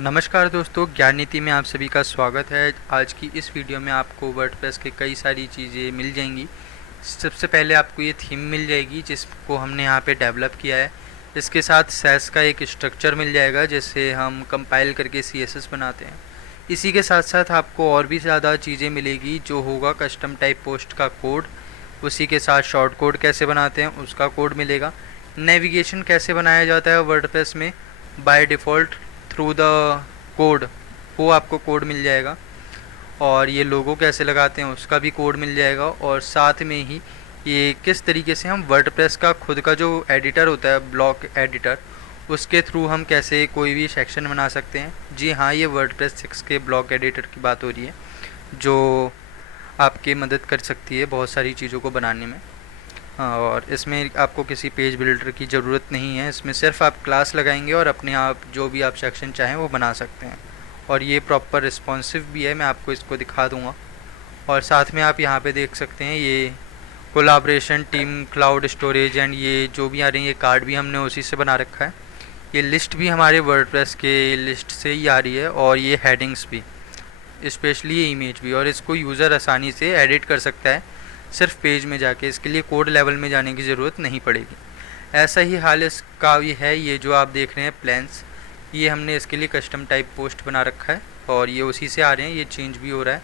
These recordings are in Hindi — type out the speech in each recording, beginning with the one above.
नमस्कार दोस्तों, ज्ञान नीति में आप सभी का स्वागत है। आज की इस वीडियो में आपको वर्डप्रेस के कई सारी चीज़ें मिल जाएंगी। सबसे पहले आपको ये थीम मिल जाएगी जिसको हमने यहाँ पे डेवलप किया है। इसके साथ सैस का एक स्ट्रक्चर मिल जाएगा जिससे हम कंपाइल करके सीएसएस बनाते हैं। इसी के साथ साथ आपको और भी ज़्यादा चीज़ें मिलेगी, जो होगा कस्टम टाइप पोस्ट का कोड, उसी के साथ शॉर्ट कोड कैसे बनाते हैं उसका कोड मिलेगा। नेविगेशन कैसे बनाया जाता है वर्डप्रेस में by default through the code, वो आपको कोड मिल जाएगा। और ये लोगो कैसे लगाते हैं उसका भी कोड मिल जाएगा। और साथ में ही ये किस तरीके से हम वर्डप्रेस का खुद का जो एडिटर होता है, ब्लॉक एडिटर, उसके थ्रू हम कैसे कोई भी सेक्शन बना सकते हैं। जी हाँ, ये वर्डप्रेस 6 के ब्लॉक एडिटर की बात हो रही है, जो आपकी मदद कर सकती है बहुत सारी चीज़ों को बनाने में। और इसमें आपको किसी पेज बिल्डर की ज़रूरत नहीं है। इसमें सिर्फ आप क्लास लगाएंगे और अपने आप जो भी आप सेक्शन चाहें वो बना सकते हैं। और ये प्रॉपर रिस्पॉन्सिव भी है, मैं आपको इसको दिखा दूंगा। और साथ में आप यहाँ पे देख सकते हैं ये collaboration, team, cloud storage and ये जो भी आ रही है, ये कार्ड भी हमने उसी से बना रखा है। ये लिस्ट भी हमारे वर्डप्रेस के लिस्ट से ही आ रही है। और ये हेडिंग्स भी, स्पेशली ये इमेज भी, और इसको यूज़र आसानी से एडिट कर सकता है सिर्फ पेज में जाके। इसके लिए कोड लेवल में जाने की ज़रूरत नहीं पड़ेगी। ऐसा ही हाल इसका ये है। ये जो आप देख रहे हैं प्लान्स, ये हमने इसके लिए कस्टम टाइप पोस्ट बना रखा है और ये उसी से आ रहे हैं। ये चेंज भी हो रहा है।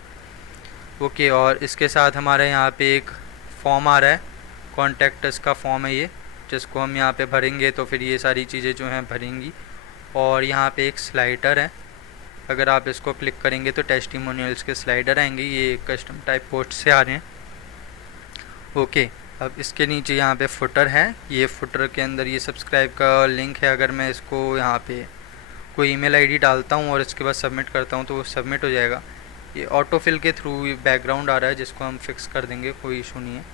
ओके, और इसके साथ हमारा यहाँ पे एक फॉर्म आ रहा है, कॉन्टैक्ट का फॉर्म है ये, जिसको हम यहाँ पे भरेंगे तो फिर ये सारी चीज़ें जो हैं भरेंगी। और यहाँ पे एक स्लाइडर है, अगर आप इसको क्लिक करेंगे तो टेस्टिमोनियल्स के स्लाइडर आएंगे। ये कस्टम टाइप पोस्ट से आ रहे हैं। ओके, अब इसके नीचे यहाँ पे फुटर है। ये फुटर के अंदर ये सब्सक्राइब का लिंक है। अगर मैं इसको यहाँ पे कोई ईमेल आईडी डालता हूँ और इसके बाद सबमिट करता हूँ तो वो सबमिट हो जाएगा। ये ऑटो फिल के थ्रू बैकग्राउंड आ रहा है जिसको हम फिक्स कर देंगे, कोई इशू नहीं है।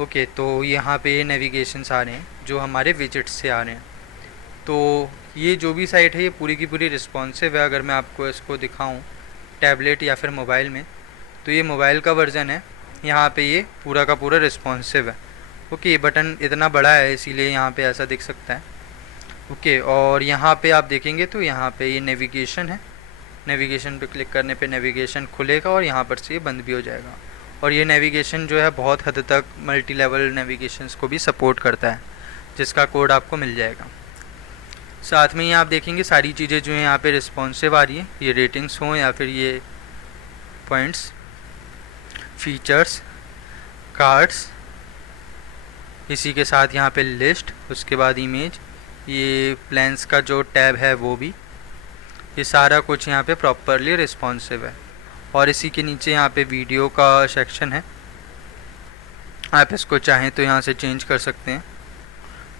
ओके, तो यहाँ पे ये नेविगेशंस आ रहे हैं जो हमारे विजिट्स से आ रहे हैं। तो ये जो भी साइट है ये पूरी की पूरी रिस्पॉन्सिव है। अगर मैं आपको इसको दिखाऊँ टैबलेट या फिर मोबाइल में, तो ये मोबाइल का वर्ज़न है। यहाँ पे ये पूरा का पूरा रिस्पॉन्सिव है। ओके, ये बटन इतना बड़ा है इसीलिए यहाँ पे ऐसा दिख सकता है। ओके, और यहाँ पे आप देखेंगे तो यहाँ पे ये नेविगेशन है। नेविगेशन पे क्लिक करने पे नेविगेशन खुलेगा और यहाँ पर से ये बंद भी हो जाएगा। और ये नेविगेशन जो है बहुत हद तक मल्टी लेवल नेविगेशंस को भी सपोर्ट करता है, जिसका कोड आपको मिल जाएगा। साथ में ही आप देखेंगे सारी चीज़ें जो हैं यहाँ पे रिस्पॉन्सिव आ रही है। ये रेटिंग्स हों या फिर ये पॉइंट्स, फीचर्स, कार्ड्स, इसी के साथ यहाँ पे लिस्ट, उसके बाद इमेज, ये प्लान्स का जो टैब है वो भी, ये सारा कुछ यहाँ पे प्रॉपरली रिस्पॉन्सिव है। और इसी के नीचे यहाँ पे वीडियो का सेक्शन है। आप इसको चाहें तो यहाँ से चेंज कर सकते हैं,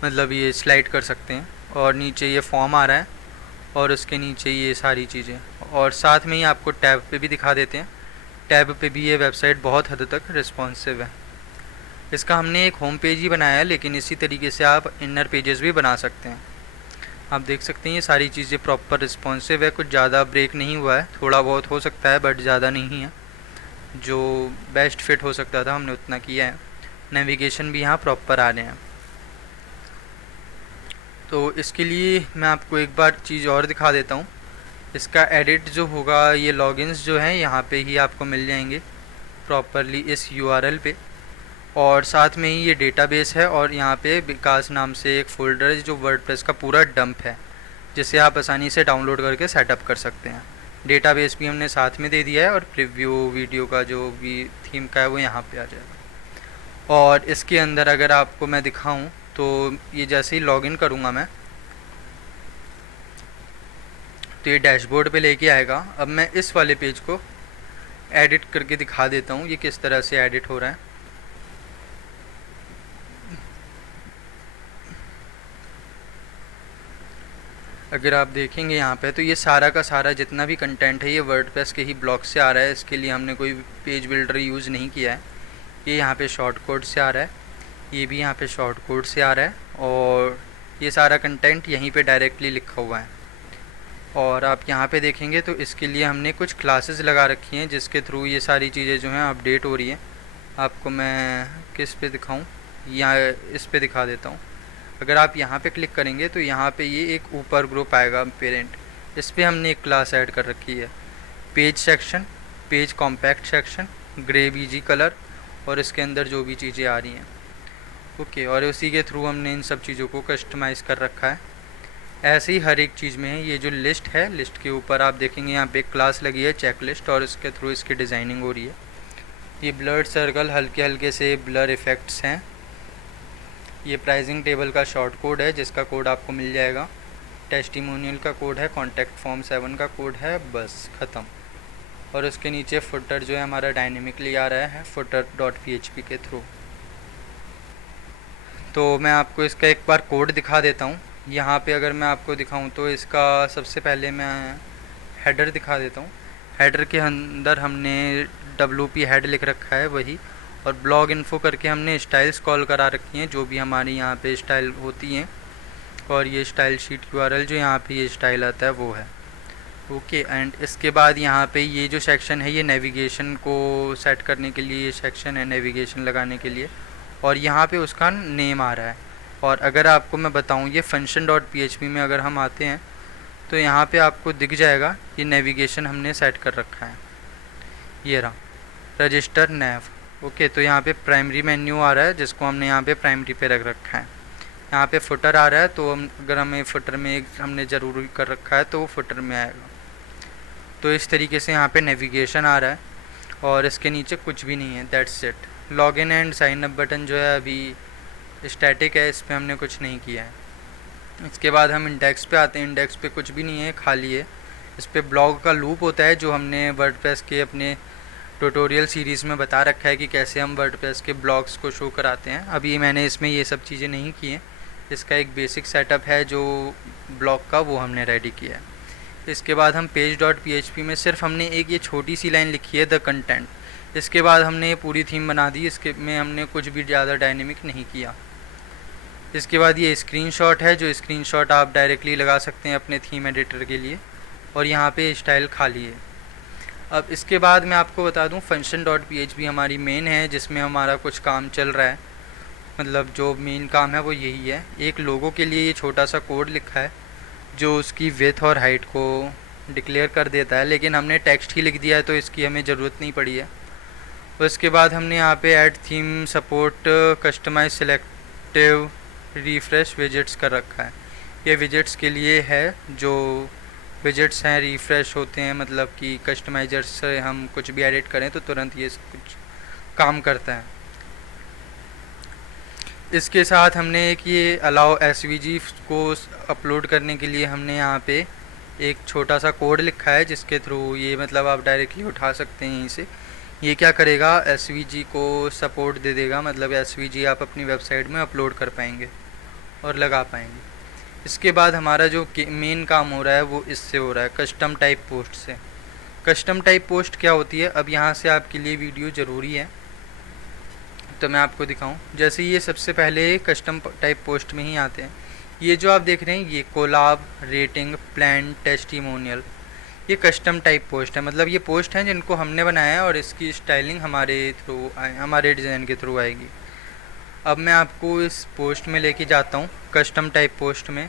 मतलब ये स्लाइड कर सकते हैं। और नीचे ये फॉर्म आ रहा है और उसके नीचे ये सारी चीज़ें। और साथ में ही आपको टैब पे भी दिखा देते हैं। टैब पे भी ये वेबसाइट बहुत हद तक रिस्पॉन्सिव है। इसका हमने एक होम पेज ही बनाया है, लेकिन इसी तरीके से आप इनर पेजेस भी बना सकते हैं। आप देख सकते हैं ये सारी चीज़ें प्रॉपर रिस्पॉन्सिव है। कुछ ज़्यादा ब्रेक नहीं हुआ है, थोड़ा बहुत हो सकता है बट ज़्यादा नहीं है। जो बेस्ट फिट हो सकता था हमने उतना किया है। नेविगेशन भी यहाँ प्रॉपर आ रहे हैं। तो इसके लिए मैं आपको एक बार चीज़ और दिखा देता हूँ। इसका एडिट जो होगा, ये लॉगिन्स जो हैं यहाँ पे ही आपको मिल जाएंगे प्रॉपरली इस यूआरएल पे। और साथ में ही ये डेटाबेस है और यहाँ पे विकास नाम से एक फ़ोल्डर है जो वर्डप्रेस का पूरा डंप है, जिसे आप आसानी से डाउनलोड करके सेटअप कर सकते हैं। डेटाबेस भी हमने साथ में दे दिया है और प्रीव्यू वीडियो का जो भी थीम का है वो यहाँ पे आ जाएगा। और इसके अंदर अगर आपको मैं दिखाऊँ तो ये जैसे ही लॉगिन करूँगा मैं, तो ये डैशबोर्ड पे लेके आएगा। अब मैं इस वाले पेज को एडिट करके दिखा देता हूँ ये किस तरह से एडिट हो रहा है। अगर आप देखेंगे यहाँ पे तो ये सारा का सारा जितना भी कंटेंट है ये वर्डप्रेस के ही ब्लॉग से आ रहा है। इसके लिए हमने कोई पेज बिल्डर यूज़ नहीं किया है। ये यहाँ पे शॉर्ट कोड से आ रहा है, ये भी यहाँ पे शॉर्ट कोड से आ रहा है, और ये सारा कंटेंट यहीं पे डायरेक्टली लिखा हुआ है। और आप यहाँ पे देखेंगे तो इसके लिए हमने कुछ क्लासेस लगा रखी हैं जिसके थ्रू ये सारी चीज़ें जो हैं अपडेट हो रही हैं। आपको मैं किस पे दिखाऊँ, यहाँ इस पे दिखा देता हूँ। अगर आप यहाँ पे क्लिक करेंगे तो यहाँ पे ये एक ऊपर ग्रुप आएगा पेरेंट, इस पर हमने एक क्लास ऐड कर रखी है, page section, page compact section, grey BG colour, और इसके अंदर जो भी चीज़ें आ रही हैं। ओके, और उसी के थ्रू हमने इन सब चीज़ों को कस्टमाइज़ कर रखा है। ऐसे ही हर एक चीज़ में है। ये जो लिस्ट है, लिस्ट के ऊपर आप देखेंगे यहाँ पे एक क्लास लगी है चेक लिस्ट, और इसके थ्रू इसकी डिज़ाइनिंग हो रही है। ये ब्लर्ड सर्कल, हल्के हल्के से ब्लर इफ़ेक्ट्स हैं। ये प्राइसिंग टेबल का शॉर्ट कोड है जिसका कोड आपको मिल जाएगा। टेस्टिमोनियल का कोड है, कॉन्टैक्ट फॉर्म 7 का कोड है, बस ख़त्म। और उसके नीचे फुटर जो है हमारा डायनेमिकली आ रहा है footer.php के थ्रू। तो मैं आपको इसका एक बार कोड दिखा देता हूँ। यहाँ पे अगर मैं आपको दिखाऊँ तो इसका सबसे पहले मैं हेडर दिखा देता हूँ। हेडर के अंदर हमने WP हेड लिख रखा है वही, और ब्लॉग इन्फो करके हमने स्टाइल्स कॉल करा रखी हैं जो भी हमारी यहाँ पे स्टाइल होती हैं, और ये स्टाइल शीट URL जो यहाँ पे ये स्टाइल आता है वो है। ओके, एंड इसके बाद यहाँ पे ये जो सेक्शन है ये नेविगेशन को सेट करने के लिए ये सेक्शन है, नेविगेशन लगाने के लिए, और यहाँ पे उसका नेम आ रहा है। और अगर आपको मैं बताऊँ, ये function.php में अगर हम आते हैं तो यहाँ पे आपको दिख जाएगा ये नेविगेशन हमने सेट कर रखा है, ये रहा रजिस्टर नेव। ओके, तो यहाँ पे प्राइमरी मेन्यू आ रहा है जिसको हमने यहाँ पे प्राइमरी पे रख रखा है। यहाँ पे फुटर आ रहा है, तो अगर हमें फुटर में एक हमने ज़रूरी कर रखा है तो वो फुटर में आएगा। तो इस तरीके से यहाँ पे नेविगेशन आ रहा है, और इसके नीचे कुछ भी नहीं है, that's it. Login and sign up button जो है अभी स्टैटिक है, इस पर हमने कुछ नहीं किया है। इसके बाद हम इंडेक्स पे आते हैं। इंडेक्स पे कुछ भी नहीं है, खाली है। इस पर ब्लॉग का लूप होता है जो हमने वर्डप्रेस के अपने ट्यूटोरियल सीरीज़ में बता रखा है कि कैसे हम वर्डप्रेस के ब्लॉग्स को शो कराते हैं। अभी मैंने इसमें ये सब चीज़ें नहीं की हैं। इसका एक बेसिक सेटअप है जो ब्लॉग का, वो हमने रेडी किया है। इसके बाद हम page.php में सिर्फ हमने एक ये छोटी सी लाइन लिखी है, द कंटेंट। इसके बाद हमने ये पूरी थीम बना दी, इसके में हमने कुछ भी ज़्यादा डायनेमिक नहीं किया। इसके बाद ये स्क्रीनशॉट है, जो स्क्रीनशॉट आप डायरेक्टली लगा सकते हैं अपने थीम एडिटर के लिए, और यहाँ पे स्टाइल खाली है। अब इसके बाद मैं आपको बता दूँ, function.php हमारी मेन है जिसमें हमारा कुछ काम चल रहा है। मतलब जो मेन काम है वो यही है। एक लोगो के लिए ये छोटा सा कोड लिखा है जो उसकी विड्थ और हाइट को डिक्लेयर कर देता है, लेकिन हमने टेक्स्ट ही लिख दिया है तो इसकी हमें ज़रूरत नहीं पड़ी है। उसके बाद हमने यहाँ पे add theme support customise selective refresh widgets कर रखा है। ये विजेट्स के लिए है, जो विजेट्स हैं रिफ़्रेश होते हैं, मतलब कि कस्टमाइजर से हम कुछ भी एडिट करें तो तुरंत ये कुछ काम करता है। इसके साथ हमने एक ये अलाउ SVG को अपलोड करने के लिए हमने यहाँ पे एक छोटा सा कोड लिखा है जिसके थ्रू ये मतलब आप डायरेक्टली उठा सकते हैं यहीं से। ये क्या करेगा, SVG को सपोर्ट दे देगा, मतलब SVG आप अपनी वेबसाइट में अपलोड कर पाएंगे और लगा पाएंगे। इसके बाद हमारा जो मेन काम हो रहा है वो इससे हो रहा है, कस्टम टाइप पोस्ट से। कस्टम टाइप पोस्ट क्या होती है, अब यहाँ से आपके लिए वीडियो ज़रूरी है तो मैं आपको दिखाऊं। जैसे ये सबसे पहले कस्टम टाइप पोस्ट में ही आते हैं। ये जो आप देख रहे हैं ये कोलाब, रेटिंग, प्लान, टेस्टिमोनियल, ये कस्टम टाइप पोस्ट है। मतलब ये पोस्ट हैं जिनको हमने बनाया है और इसकी स्टाइलिंग हमारे डिज़ाइन के थ्रू आएगी। अब मैं आपको इस पोस्ट में लेके जाता हूँ, कस्टम टाइप पोस्ट में।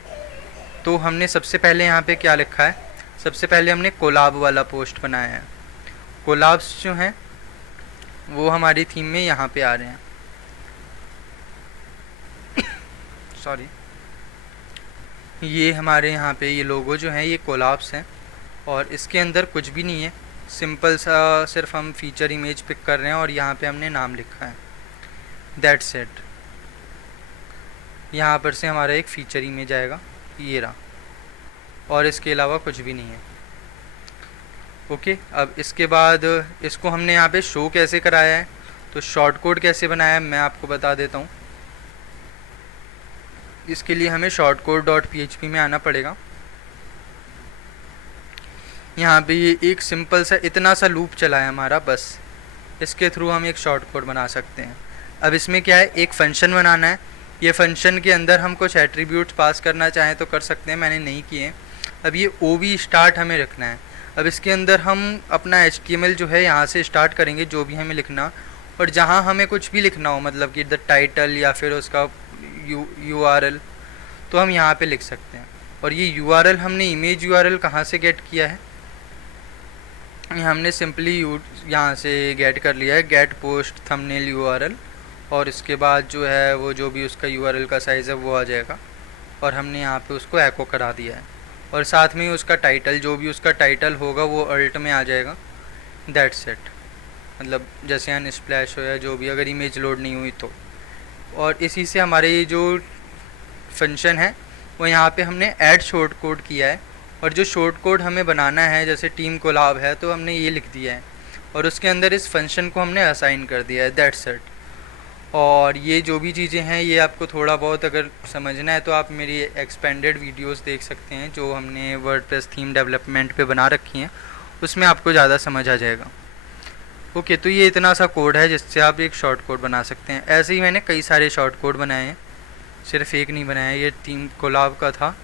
तो हमने सबसे पहले यहाँ पे क्या लिखा है, सबसे पहले हमने कोलाब वाला पोस्ट बनाया है। कोलाब्स जो हैं वो हमारी थीम में यहाँ पे आ रहे हैं। सॉरी, ये हमारे यहाँ पे ये लोगो जो है ये कोलाब्स हैं, और इसके अंदर कुछ भी नहीं है, सिंपल सा सिर्फ हम फीचर इमेज पिक कर रहे हैं और यहाँ पे हमने नाम लिखा है, दैट्स इट। यहाँ पर से हमारा एक फ़ीचर इमेज आएगा, ये रहा, और इसके अलावा कुछ भी नहीं है। ओके, अब इसके बाद इसको हमने यहाँ पे शो कैसे कराया है, तो शॉर्ट कोड कैसे बनाया है मैं आपको बता देता हूँ। इसके लिए हमें shortcode.php में आना पड़ेगा। यहाँ पे ये एक सिंपल सा इतना सा लूप चला है हमारा, बस इसके थ्रू हम एक शॉर्ट कोड बना सकते हैं। अब इसमें क्या है, एक फंक्शन बनाना है। ये फंक्शन के अंदर हम कुछ एट्रीब्यूट्स पास करना चाहें तो कर सकते हैं, मैंने नहीं किए। अब ये OV स्टार्ट हमें रखना है। अब इसके अंदर हम अपना HTML जो है यहाँ से स्टार्ट करेंगे, जो भी हमें लिखना, और जहाँ हमें कुछ भी लिखना हो, मतलब कि द टाइटल या फिर उसका URL, तो हम यहाँ पे लिख सकते हैं। और ये URL हमने इमेज URL कहाँ से गेट किया है, ये हमने सिंपली यहाँ से गेट कर लिया है, गेट पोस्ट थंबनेल URL। और इसके बाद जो है वो जो भी उसका URL का साइज़ है वो आ जाएगा, और हमने यहाँ पे उसको एको करा दिया है। और साथ में ही उसका टाइटल, जो भी उसका टाइटल होगा वो अल्ट में आ जाएगा। दैट्स इट, मतलब जैसे यहाँ स्प्लैश हो या जो भी, अगर इमेज लोड नहीं हुई तो। और इसी से हमारे ये जो फंक्शन है वो यहाँ पे हमने ऐड शॉर्ट कोड किया है। और जो शॉर्ट कोड हमें बनाना है, जैसे टीम कोलाब है तो हमने ये लिख दिया है, और उसके अंदर इस फंक्शन को हमने असाइन कर दिया है। That's it. और ये जो भी चीज़ें हैं ये आपको थोड़ा बहुत अगर समझना है तो आप मेरी एक्सपेंडेड वीडियोस देख सकते हैं जो हमने वर्डप्रेस थीम डेवलपमेंट पे बना रखी हैं, उसमें आपको ज़्यादा समझ आ जाएगा। ओके, तो ये इतना सा कोड है जिससे आप एक शॉर्ट कोड बना सकते हैं। ऐसे ही मैंने कई सारे शॉर्ट कोड बनाए हैं, सिर्फ एक नहीं बनाया। ये टीम कोलाब का था,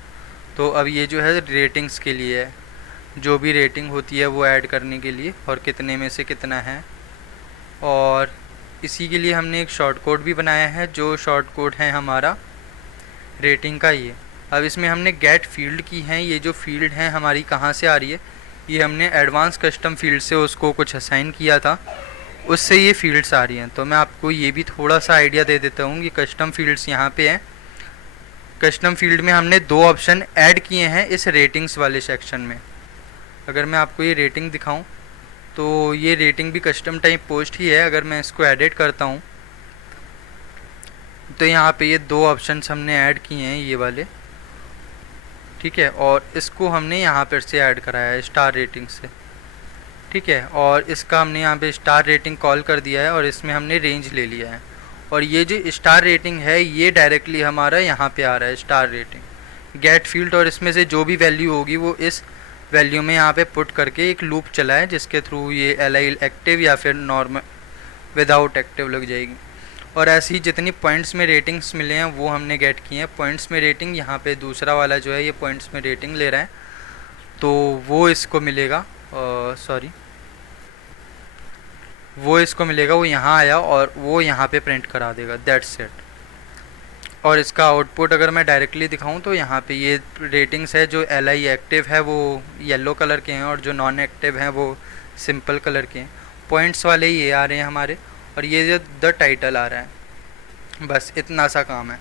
तो अब ये जो है रेटिंग्स के लिए है, जो भी रेटिंग होती है वो ऐड करने के लिए, और कितने में से कितना है। और इसी के लिए हमने एक शॉर्ट कोड भी बनाया है, जो शॉर्ट कोड है हमारा रेटिंग का ये। अब इसमें हमने गेट फील्ड की हैं, ये जो फील्ड है हमारी कहाँ से आ रही है, ये हमने एडवांस कस्टम फील्ड से उसको कुछ असाइन किया था, उससे ये फील्ड्स आ रही हैं। तो मैं आपको ये भी थोड़ा सा आइडिया दे देता हूँ कि कस्टम फील्ड्स यहाँ पे हैं। कस्टम फील्ड में हमने 2 ऑप्शन ऐड किए हैं इस रेटिंग्स वाले सेक्शन में। अगर मैं आपको ये रेटिंग दिखाऊं तो ये रेटिंग भी कस्टम टाइप पोस्ट ही है। अगर मैं इसको एडिट करता हूं तो यहाँ पे ये 2 ऑप्शंस हमने ऐड किए हैं, ये वाले, ठीक है। और इसको हमने यहाँ पर से ऐड कराया है स्टार रेटिंग से, ठीक है। और इसका हमने यहाँ पे स्टार रेटिंग कॉल कर दिया है, और इसमें हमने रेंज ले लिया है। और ये जो स्टार रेटिंग है ये डायरेक्टली हमारा यहाँ पे आ रहा है स्टार रेटिंग गेट फील्ड, और इसमें से जो भी वैल्यू होगी वो इस वैल्यू में यहाँ पे पुट करके एक लूप चला है, जिसके थ्रू ये LI एक्टिव या फिर नॉर्मल विदाउट एक्टिव लग जाएगी। और ऐसी ही जितनी पॉइंट्स में रेटिंग्स मिले हैं वो हमने गेट किए हैं। पॉइंट्स में रेटिंग यहाँ पे दूसरा वाला जो है ये पॉइंट्स में रेटिंग ले रहा है, तो वो इसको मिलेगा, वो इसको मिलेगा, वो यहाँ आया और वो यहाँ पे प्रिंट करा देगा। That's it. और इसका आउटपुट अगर मैं डायरेक्टली दिखाऊं तो यहाँ पे ये रेटिंग्स है, जो LI एक्टिव है वो येलो कलर के हैं, और जो नॉन एक्टिव हैं वो सिंपल कलर के हैं। पॉइंट्स वाले ये आ रहे हैं हमारे, और ये जो द टाइटल आ रहा है, बस इतना सा काम है।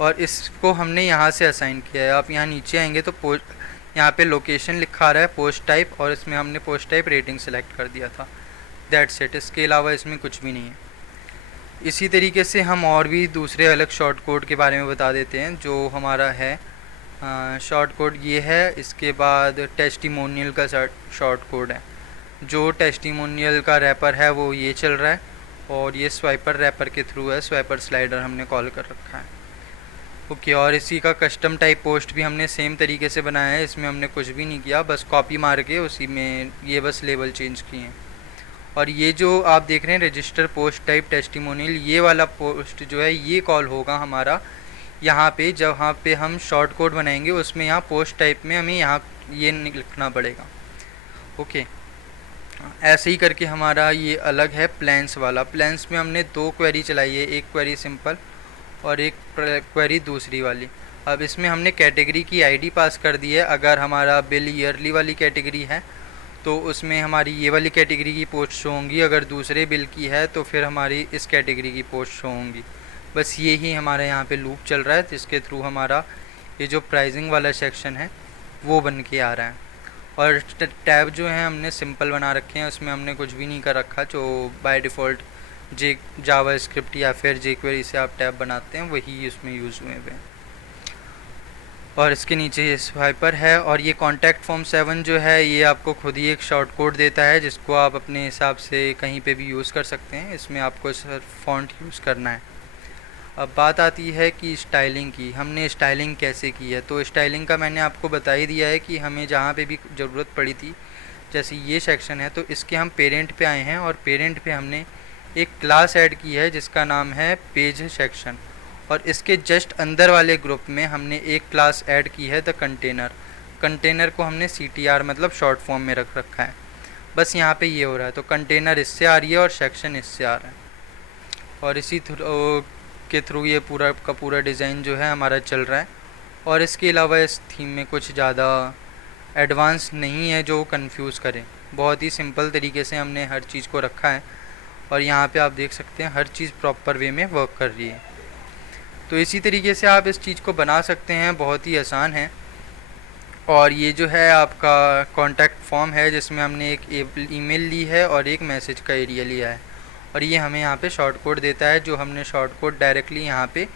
और इसको हमने यहाँ से असाइन किया है। आप यहाँ नीचे आएंगे तो यहाँ पे लोकेशन लिखा आ रहा है, पोस्ट टाइप, और इसमें हमने पोस्ट टाइप रेटिंग सेलेक्ट कर दिया था। That's it. इसके अलावा इसमें कुछ भी नहीं है। इसी तरीके से हम और भी दूसरे अलग शॉर्ट कोड के बारे में बता देते हैं। जो हमारा है शॉर्ट कोड ये है, इसके बाद टेस्टिमोनियल का शॉर्ट कोड है। जो टेस्टिमोनियल का रैपर है वो ये चल रहा है, और ये स्वाइपर रैपर के थ्रू है, स्वाइपर स्लाइडर हमने कॉल कर रखा है। ओके, और इसी का कस्टम टाइप पोस्ट भी हमने सेम तरीके से बनाया है। इसमें हमने कुछ भी नहीं किया, बस कॉपी मार के उसी में ये बस लेबल चेंज किए हैं। और ये जो आप देख रहे हैं रजिस्टर पोस्ट टाइप टेस्टिमोनियल, ये वाला पोस्ट जो है ये कॉल होगा हमारा यहाँ पे, जहाँ पे हम शॉर्ट कोड बनाएंगे उसमें यहाँ पोस्ट टाइप में हमें यहाँ ये लिखना पड़ेगा। ओके, ऐसे ही करके हमारा ये अलग है प्लान्स वाला। प्लान्स में हमने 2 क्वेरी चलाई है, एक क्वेरी सिंपल और एक क्वेरी दूसरी वाली। अब इसमें हमने कैटेगरी की ID पास कर दी है। अगर हमारा बिल ईयरली वाली कैटेगरी है तो उसमें हमारी ये वाली कैटेगरी की पोस्ट शो होंगी, अगर दूसरे बिल की है तो फिर हमारी इस कैटेगरी की पोस्ट शो होंगी। बस ये ही हमारे यहाँ पे लूप चल रहा है, जिसके थ्रू हमारा ये जो प्राइसिंग वाला सेक्शन है वो बन के आ रहा है। और टैब जो है हमने सिंपल बना रखे हैं, उसमें हमने कुछ भी नहीं कर रखा। जो बाय डिफ़ॉल्ट जावा स्क्रिप्ट या फिर jQuery से आप टैब बनाते हैं वही उसमें यूज़ हुए हुए हैं। और इसके नीचे ये स्वाइपर है, और ये कॉन्टैक्ट फॉर्म 7 जो है ये आपको खुद ही एक शॉर्ट कोड देता है, जिसको आप अपने हिसाब से कहीं पे भी यूज़ कर सकते हैं। इसमें आपको सिर्फ फ़ॉन्ट यूज़ करना है। अब बात आती है कि स्टाइलिंग की, हमने स्टाइलिंग कैसे की है। तो स्टाइलिंग का मैंने आपको बता ही दिया है कि हमें जहाँ पे भी ज़रूरत पड़ी थी, जैसे ये सेक्शन है तो इसके हम पेरेंट पे आए हैं, और पेरेंट पे हमने एक क्लास ऐड की है जिसका नाम है पेज सेक्शन। और इसके जस्ट अंदर वाले ग्रुप में हमने एक क्लास ऐड की है द कंटेनर। कंटेनर को हमने CTR मतलब शॉर्ट फॉर्म में रख रखा है। बस यहाँ पे ये हो रहा है, तो कंटेनर इससे आ रही है और सेक्शन इससे आ रहा है, और इसी के थ्रू ये पूरा का पूरा डिज़ाइन जो है हमारा चल रहा है। और इसके अलावा इस थीम में कुछ ज़्यादा एडवांस नहीं है जो कंफ्यूज करें। बहुत ही सिंपल तरीके से हमने हर चीज़ को रखा है और यहाँ पे आप देख सकते हैं हर चीज़ प्रॉपर वे में वर्क कर रही है। तो इसी तरीके से आप इस चीज़ को बना सकते हैं, बहुत ही आसान है। और ये जो है आपका कॉन्टैक्ट फॉर्म है जिसमें हमने एक ईमेल ली है और एक मैसेज का एरिया लिया है, और ये हमें यहाँ पे शॉर्ट कोड देता है जो हमने शॉर्ट कोड डायरेक्टली यहाँ पे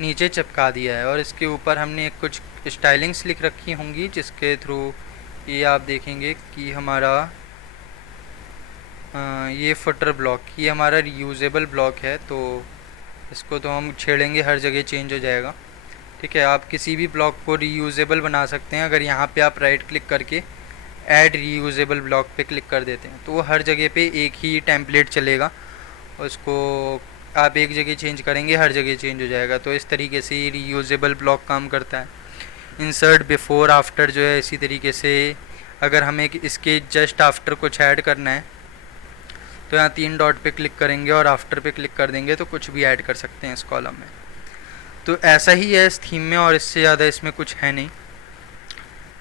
नीचे चिपका दिया है। और इसके ऊपर हमने कुछ स्टाइलिंग्स लिख रखी होंगी जिसके थ्रू ये आप देखेंगे कि हमारा ये फुटर ब्लॉक, ये हमारा रीयूजेबल ब्लॉक है, तो इसको तो हम छेड़ेंगे हर जगह चेंज हो जाएगा। ठीक है, आप किसी भी ब्लॉक को रीयूजेबल बना सकते हैं। अगर यहाँ पे आप राइट क्लिक करके ऐड रीयूजेबल ब्लॉक पे क्लिक कर देते हैं तो वो हर जगह पे एक ही टेम्पलेट चलेगा, उसको आप एक जगह चेंज करेंगे हर जगह चेंज हो जाएगा। तो इस तरीके से ये रीयूजेबल ब्लॉक काम करता है। इंसर्ट बिफोर आफ्टर जो है इसी तरीके से, अगर हमें इसके जस्ट आफ्टर कुछ ऐड करना है तो यहाँ 3 डॉट पे क्लिक करेंगे और आफ्टर पे क्लिक कर देंगे तो कुछ भी ऐड कर सकते हैं इस कॉलम में। तो ऐसा ही है इस थीम में, और इससे ज़्यादा इसमें कुछ है नहीं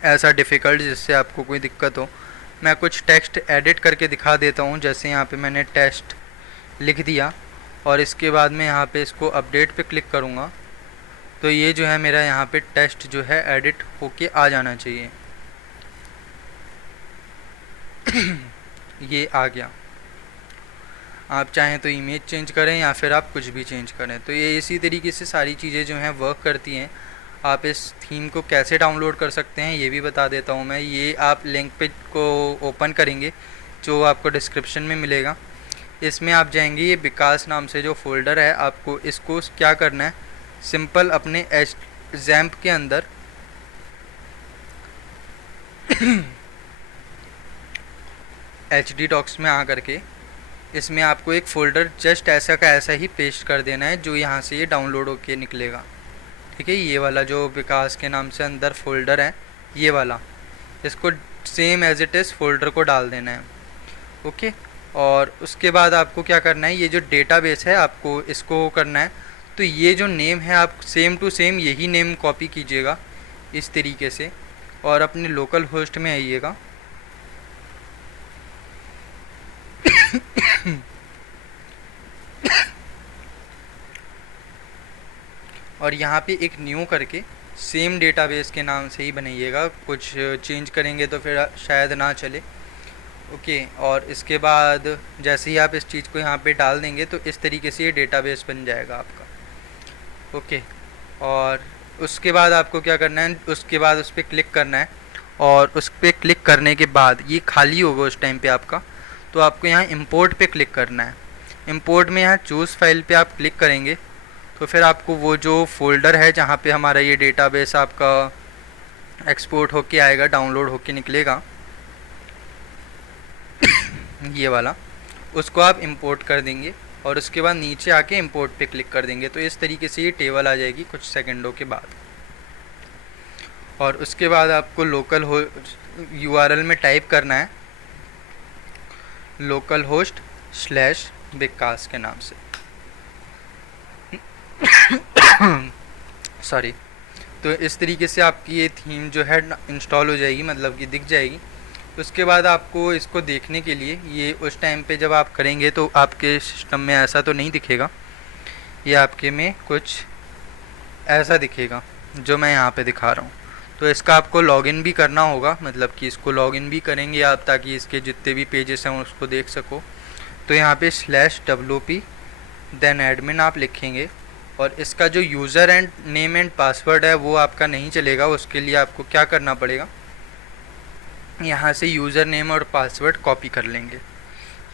ऐसा डिफ़िकल्ट जिससे आपको कोई दिक्कत हो। मैं कुछ टेक्स्ट एडिट करके दिखा देता हूँ। जैसे यहाँ पे मैंने टेक्स्ट लिख दिया और इसके बाद में यहाँ पे इसको अपडेट पे क्लिक करूँगा तो ये जो है मेरा यहाँ पे टेक्स्ट जो है एडिट होके आ जाना चाहिए। ये आ गया। आप चाहें तो इमेज चेंज करें या फिर आप कुछ भी चेंज करें। तो ये इसी तरीके से सारी चीज़ें जो हैं वर्क करती हैं। आप इस थीम को कैसे डाउनलोड कर सकते हैं ये भी बता देता हूँ मैं। ये आप लिंक पे को ओपन करेंगे जो आपको डिस्क्रिप्शन में मिलेगा। इसमें आप जाएंगे, ये विकास नाम से जो फोल्डर है, आपको इसको क्या करना है, सिंपल अपने XAMPP के अंदर HD Docs में आ करके इसमें आपको एक फ़ोल्डर जस्ट ऐसा का ऐसा ही पेस्ट कर देना है जो यहाँ से ये डाउनलोड होके निकलेगा। ठीक है, ये वाला जो विकास के नाम से अंदर फ़ोल्डर है ये वाला, इसको same as it is folder को डाल देना है। ओके, और उसके बाद आपको क्या करना है, ये जो डेटाबेस है आपको इसको करना है। तो ये जो नेम है आप सेम टू सेम यही नेम कॉपी कीजिएगा इस तरीके से और अपने लोकल होस्ट में आइएगा। और यहाँ पे एक न्यू करके सेम डेटाबेस के नाम से ही बनाइएगा, कुछ चेंज करेंगे तो फिर शायद ना चले। ओके, और इसके बाद जैसे ही आप इस चीज़ को यहाँ पे डाल देंगे तो इस तरीके से ये डेटाबेस बन जाएगा आपका। ओके, और उसके बाद आपको क्या करना है, उसके बाद उस पर क्लिक करना है और उस पर क्लिक करने के बाद ये खाली होगा उस टाइम पे आपका। तो आपको यहाँ इंपोर्ट पे क्लिक करना है। इंपोर्ट में यहाँ चूज़ फाइल पे आप क्लिक करेंगे तो फिर आपको वो जो फ़ोल्डर है जहाँ पे हमारा ये डेटाबेस आपका एक्सपोर्ट होके आएगा, डाउनलोड होके निकलेगा ये वाला, उसको आप इंपोर्ट कर देंगे और उसके बाद नीचे आके इंपोर्ट पे क्लिक कर देंगे। तो इस तरीके से ये टेबल आ जाएगी कुछ सेकंडों के बाद। और उसके बाद आपको लोकल URL में टाइप करना है localhost/विकास के नाम से। सॉरी। तो इस तरीके से आपकी ये थीम जो है इंस्टॉल हो जाएगी, मतलब कि दिख जाएगी। उसके बाद आपको इसको देखने के लिए ये उस टाइम पे जब आप करेंगे तो आपके सिस्टम में ऐसा तो नहीं दिखेगा, ये आपके में कुछ ऐसा दिखेगा जो मैं यहाँ पे दिखा रहा हूँ। तो इसका आपको लॉगिन भी करना होगा, मतलब कि इसको लॉगिन भी करेंगे आप ताकि इसके जितने भी पेजेस हैं उसको देख सको। तो यहाँ पे /wp देन एडमिन आप लिखेंगे और इसका जो user and name and password है वो आपका नहीं चलेगा। उसके लिए आपको क्या करना पड़ेगा, यहाँ से यूज़र नेम और पासवर्ड कॉपी कर लेंगे।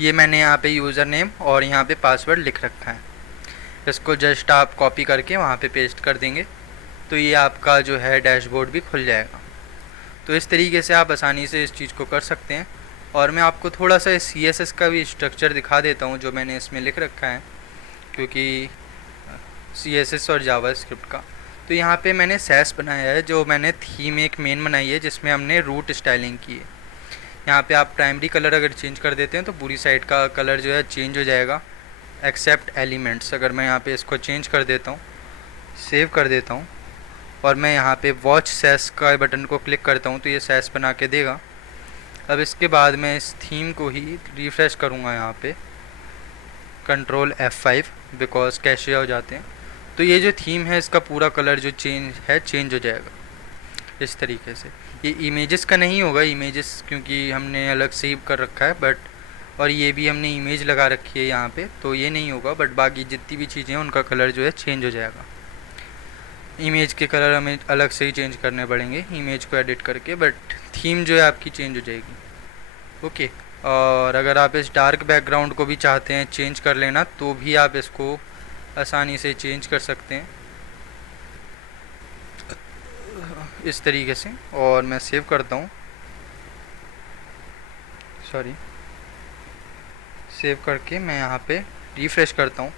ये मैंने यहाँ पे यूज़र नेम और यहाँ पे पासवर्ड लिख रखा है, इसको जस्ट आप कॉपी करके वहाँ पे पेस्ट कर देंगे तो ये आपका जो है डैशबोर्ड भी खुल जाएगा। तो इस तरीके से आप आसानी से इस चीज़ को कर सकते हैं। और मैं आपको थोड़ा सा CSS का भी स्ट्रक्चर दिखा देता हूँ जो मैंने इसमें लिख रखा है, क्योंकि CSS और जावास्क्रिप्ट का। तो यहाँ पे मैंने सैस बनाया है, जो मैंने थीम एक मेन बनाई है जिसमें हमने रूट स्टाइलिंग की है। यहाँ पे आप प्राइमरी कलर अगर चेंज कर देते हैं तो पूरी साइड का कलर जो है चेंज हो जाएगा एक्सेप्ट एलिमेंट्स। अगर मैं यहाँ पे इसको चेंज कर देता हूँ, सेव कर देता हूँ और मैं यहाँ पे वॉच सैस का बटन को क्लिक करता हूँ तो ये सैस बना के देगा। अब इसके बाद मैं इस थीम को ही रिफ़्रेश करूँगा यहाँ पे कंट्रोल F5 बिकॉज कैशे हो जाते हैं। तो ये जो थीम है इसका पूरा कलर जो चेंज हो जाएगा इस तरीके से। ये इमेजेस का नहीं होगा, इमेजेस क्योंकि हमने अलग सेव कर रखा है, बट और ये भी हमने इमेज लगा रखी है यहाँ पे, तो ये नहीं होगा, बट बाकी जितनी भी चीज़ें हैं उनका कलर जो है चेंज हो जाएगा। इमेज के कलर हमें अलग से ही चेंज करने पड़ेंगे इमेज को एडिट करके, बट थीम जो है आपकी चेंज हो जाएगी। ओके, और अगर आप इस डार्क बैकग्राउंड को भी चाहते हैं चेंज कर लेना तो भी आप इसको आसानी से चेंज कर सकते हैं इस तरीके से। और मैं सेव करता हूँ, सॉरी, सेव करके मैं यहाँ पे रिफ़्रेश करता हूँ।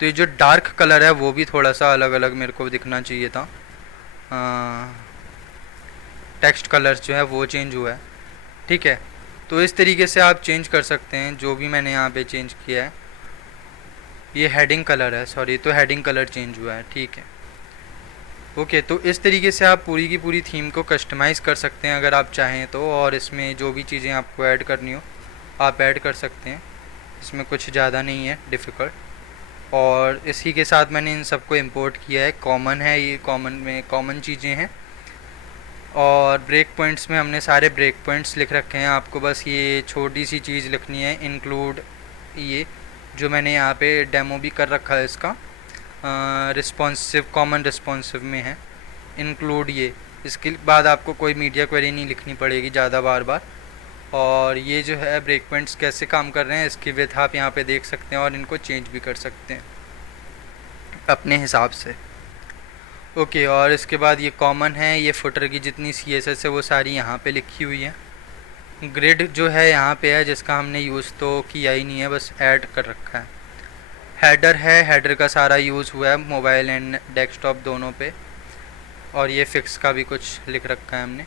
तो ये जो डार्क कलर है वो भी थोड़ा सा अलग अलग मेरे को दिखना चाहिए था। टेक्स्ट कलर जो है वो चेंज हुआ है, ठीक है। तो इस तरीके से आप चेंज कर सकते हैं जो भी मैंने यहाँ पे चेंज किया है। ये हेडिंग कलर है, सॉरी, तो हेडिंग कलर चेंज हुआ है, ठीक है। ओके, तो इस तरीके से आप पूरी की पूरी थीम को कस्टमाइज़ कर सकते हैं अगर आप चाहें तो, और इसमें जो भी चीज़ें आपको ऐड करनी हो आप ऐड कर सकते हैं। इसमें कुछ ज़्यादा नहीं है डिफ़िकल्ट। और इसी के साथ मैंने इन सबको इंपोर्ट किया है, कॉमन है ये, कॉमन में कॉमन चीज़ें हैं। और ब्रेक पॉइंट्स में हमने सारे ब्रेक पॉइंट्स लिख रखे हैं। आपको बस ये छोटी सी चीज़ लिखनी है, इंक्लूड, ये जो मैंने यहाँ पे डेमो भी कर रखा है इसका, रिस्पॉन्सिव, कॉमन रिस्पॉन्सिव में है, इंक्लूड ये। इसके बाद आपको कोई मीडिया क्वेरी नहीं लिखनी पड़ेगी ज़्यादा बार बार। और ये जो है ब्रेक पॉइंट्स कैसे काम कर रहे हैं इसकी विथ आप यहाँ पे देख सकते हैं, और इनको चेंज भी कर सकते हैं अपने हिसाब से। ओके, और इसके बाद ये कॉमन है, ये फुटर की जितनी CSS है वो सारी यहाँ पे लिखी हुई है। ग्रिड जो है यहाँ पे है जिसका हमने यूज़ तो किया ही नहीं है, बस ऐड कर रखा है। हेडर है, हेडर का सारा यूज़ हुआ है मोबाइल एंड डेस्कटॉप दोनों पे। और ये फिक्स का भी कुछ लिख रखा है हमने।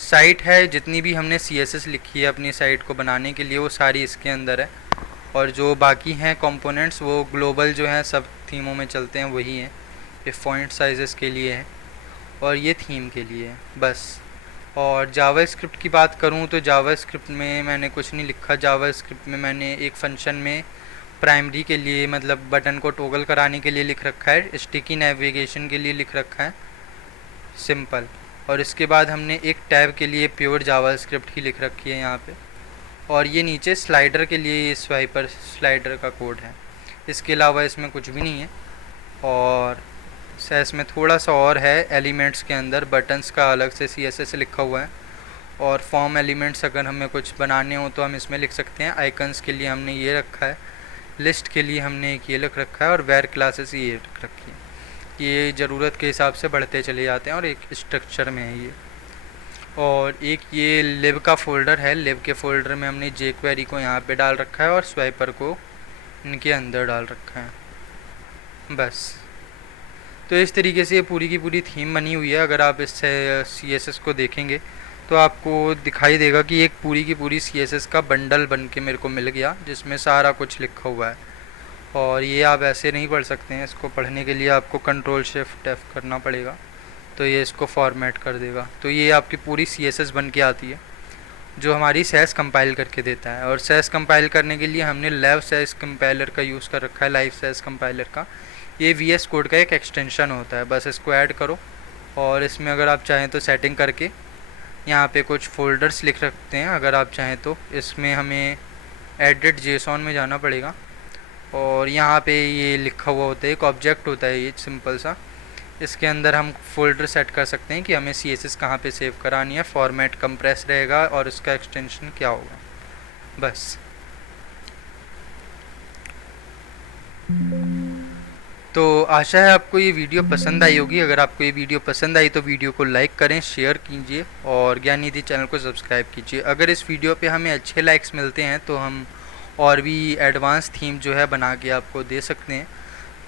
साइट है, जितनी भी हमने CSS लिखी है अपनी साइट को बनाने के लिए वो सारी इसके अंदर है। और जो बाकी हैं कंपोनेंट्स वो ग्लोबल जो हैं सब थीमों में चलते हैं वही हैं। ये फॉन्ट साइज़ेस के लिए है और ये थीम के लिए है बस। और जावास्क्रिप्ट की बात करूँ तो जावास्क्रिप्ट में मैंने कुछ नहीं लिखा। जावास्क्रिप्ट में मैंने एक फंक्शन में प्राइमरी के लिए, मतलब बटन को टॉगल कराने के लिए लिख रखा है, स्टिकी नेविगेशन के लिए लिख रखा है, सिंपल। और इसके बाद हमने एक टैब के लिए प्योर जावास्क्रिप्ट ही लिख रखी है यहाँ पे। और ये नीचे स्लाइडर के लिए स्वाइपर स्लाइडर का कोड है। इसके अलावा इसमें कुछ भी नहीं है। और सेस में थोड़ा सा और है, एलिमेंट्स के अंदर बटन्स का अलग से CSS लिखा हुआ है। और फॉर्म एलिमेंट्स अगर हमें कुछ बनाने हो तो हम इसमें लिख सकते हैं। आइकन्स के लिए हमने ये रखा है, लिस्ट के लिए हमने एक ये लिख रखा है, और वेयर क्लासेस ये रख रखी है। ये ज़रूरत के हिसाब से बढ़ते चले जाते हैं और एक स्ट्रक्चर में है ये। और एक ये लिब का फ़ोल्डर है, लिब के फ़ोल्डर में हमने jQuery को यहाँ पे डाल रखा है और स्वाइपर को इनके अंदर डाल रखा है बस। तो इस तरीके से ये पूरी की पूरी थीम बनी हुई है। अगर आप इस CSS को देखेंगे तो आपको दिखाई देगा कि एक पूरी की पूरी CSS का बंडल बन के मेरे को मिल गया जिसमें सारा कुछ लिखा हुआ है। और ये आप ऐसे नहीं पढ़ सकते हैं, इसको पढ़ने के लिए आपको Ctrl+Shift+F करना पड़ेगा, तो ये इसको फॉर्मेट कर देगा। तो ये आपकी पूरी CSS बन के आती है जो हमारी सैस कंपाइल करके देता है। और सैस कंपाइल करने के लिए हमने लाइव सैस कंपाइलर का यूज़ कर रखा है, लाइव सैस कंपाइलर का। ये VS कोड का एक एक्सटेंशन होता है, बस इसको ऐड करो। और इसमें अगर आप चाहें तो सेटिंग करके यहाँ पे कुछ फ़ोल्डर्स लिख रखते हैं अगर आप चाहें तो। इसमें हमें एडिट JSON में जाना पड़ेगा और यहाँ पे ये लिखा हुआ होता है, एक ऑब्जेक्ट होता है ये सिंपल सा। इसके अंदर हम फ़ोल्डर सेट कर सकते हैं कि हमें CSS कहाँ पे सेव करानी है, फॉर्मेट कंप्रेस रहेगा और इसका एक्सटेंशन क्या होगा, बस। तो आशा है आपको ये वीडियो पसंद आई होगी। अगर आपको ये वीडियो पसंद आई तो वीडियो को लाइक करें, शेयर कीजिए और ज्ञाननिधि चैनल को सब्सक्राइब कीजिए। अगर इस वीडियो पे हमें अच्छे लाइक्स मिलते हैं तो हम और भी एडवांस थीम जो है बना के आपको दे सकते हैं।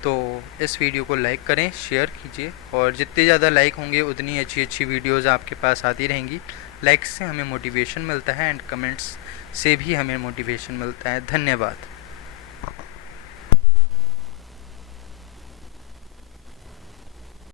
तो इस वीडियो को लाइक करें, शेयर कीजिए, और जितने ज़्यादा लाइक होंगे उतनी अच्छी अच्छी वीडियोस आपके पास आती रहेंगी। लाइक्स से हमें मोटिवेशन मिलता है एंड कमेंट्स से भी हमें मोटिवेशन मिलता है। धन्यवाद।